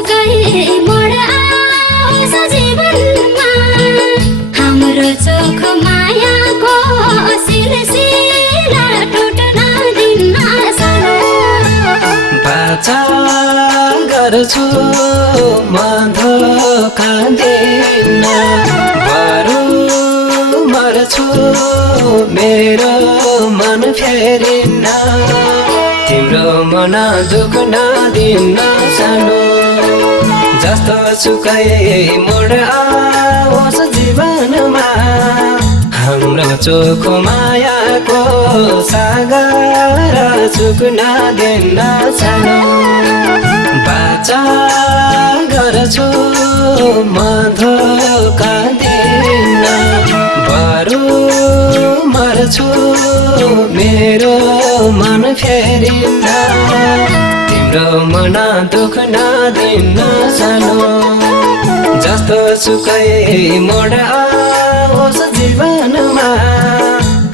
सुकै मोड आओस् जीवनमा हाम्रो चोख मायाको सिलसिला टुट्न दिन्न सानो बाचा गर्छु म धोका दिन्न बरु मर्छु मेरो मन फेरिन्न तिम्रो मन दुख्न दिन्न सानो जस्तो सुकै मोड आओस् जीवनमा हाम्रो चोख मायाको सागर चुक्न दिन्न सानो बाचा गर्छु म धोका दिन्न बरु मर्छु मेरो मन फेरिन्न तिम्रो मन दुख्न दिन्न सानो जस्तो सुकै मोड आओस् जीवनमा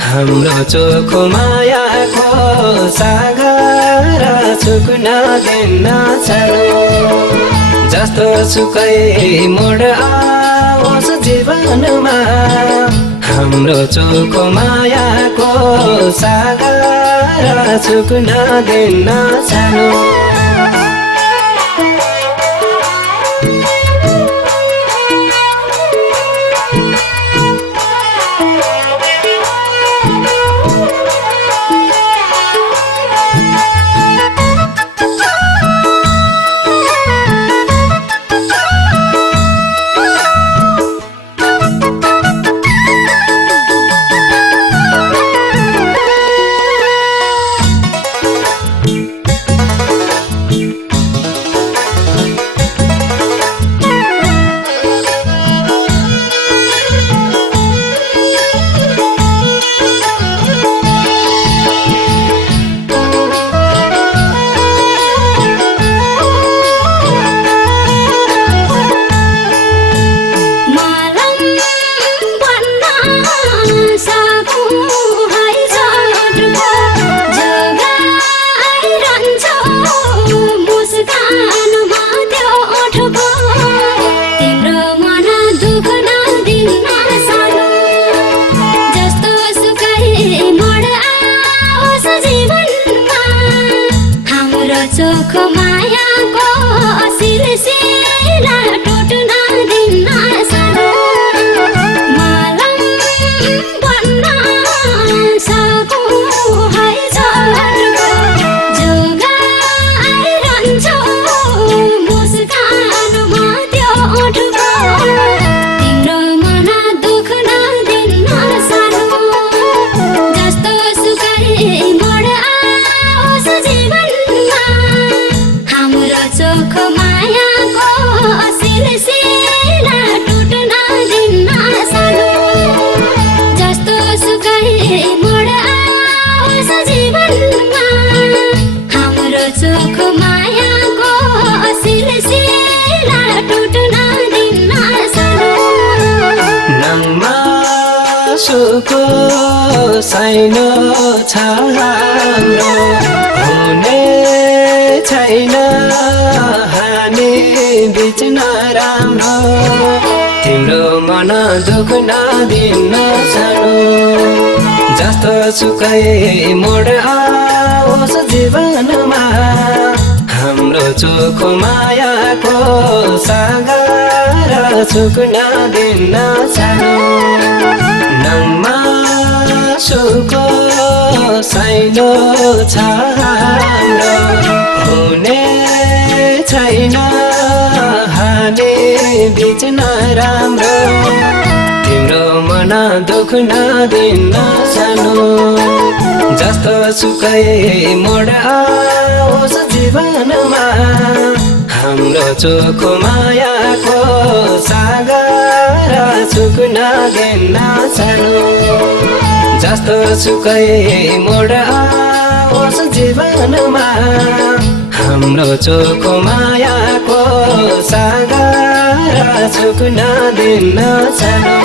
हाम्रो चोख मायाको सागर चुक्न दिन्न सानो जस्तो सुकै मोड आओस् जीवनमा हाम्रो चोख मायाको सागर चुक्न दिन्न सानो चोख मायाको सिलसिला टुट्न दिन्न सानो मलम बन्न सकौँ है झट्को जोगाइरहन्छौ मुस्कानमा त्यो ओठको तिम्रो मन दुख्न दिन्न सानो जस्तो सुकै मोड आओस् जीवनमा हाम्रो चोख मायाको सिलसिला टुट्न दिन्न सानो जस्तो सुकै मोड आओस् जीवनमा हाम्रो चोख मायाको सिलसिला टुट्न दिन्न सानो नङमा सुको साइनो छ हाम्रो हुने छैन हामी बिच नराम्रो तिम्रो मन दुख्न दिन्न सानो जस्तो सुकै मोड आओस् जीवनमा हाम्रो चोख मायाको सागर चुक्न दिन्न सानो नङमा सुको साइनो छ हाम्रो हुने छैन हामी बिच नराम्रो तिम्रो मन दुख्न दिन्न सानो जस्तो सुकै मोड आओस् जीवनमा हाम्रो चोख मायाको सागर चुक्न दिन्न सानो जस्तो सुकै मोड आओस् जीवनमा हाम्रो चोख मायाको सागर चुक्न दिन्न सानो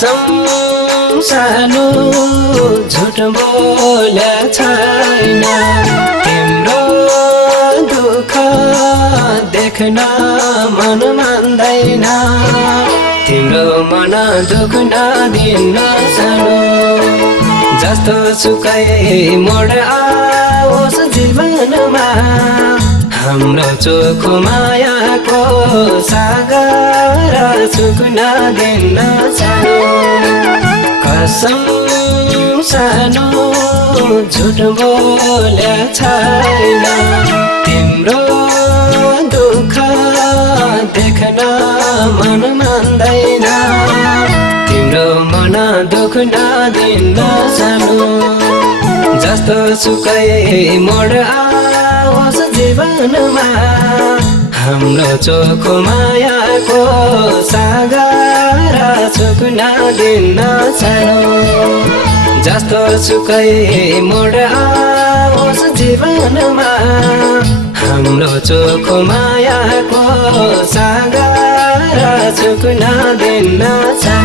कसम सानो झुट बोले छैन तिम्रो दुःख देख्न मन मान्दैन तिम्रो मन दुख्न दिन सानो जस्तो सुकै मोड आओस् जीवनमा हाम्रो चोखो मायाको सागर चुक्न दिन सानो कसम सानो झुट बोले छैन तिम्रो दुःख देख्न मन मान्दैन तिम्रो मन दुख्न दिन सानो जस्तो सुकै मोड आओस् जीवनमा हाम्रो चोखो मायाको सागर चुक्न दिन सानो जस्तो सुकै मोड आओस् जीवनमा हाम्रो चोखो मायाको सागर चुक्न दिन सानो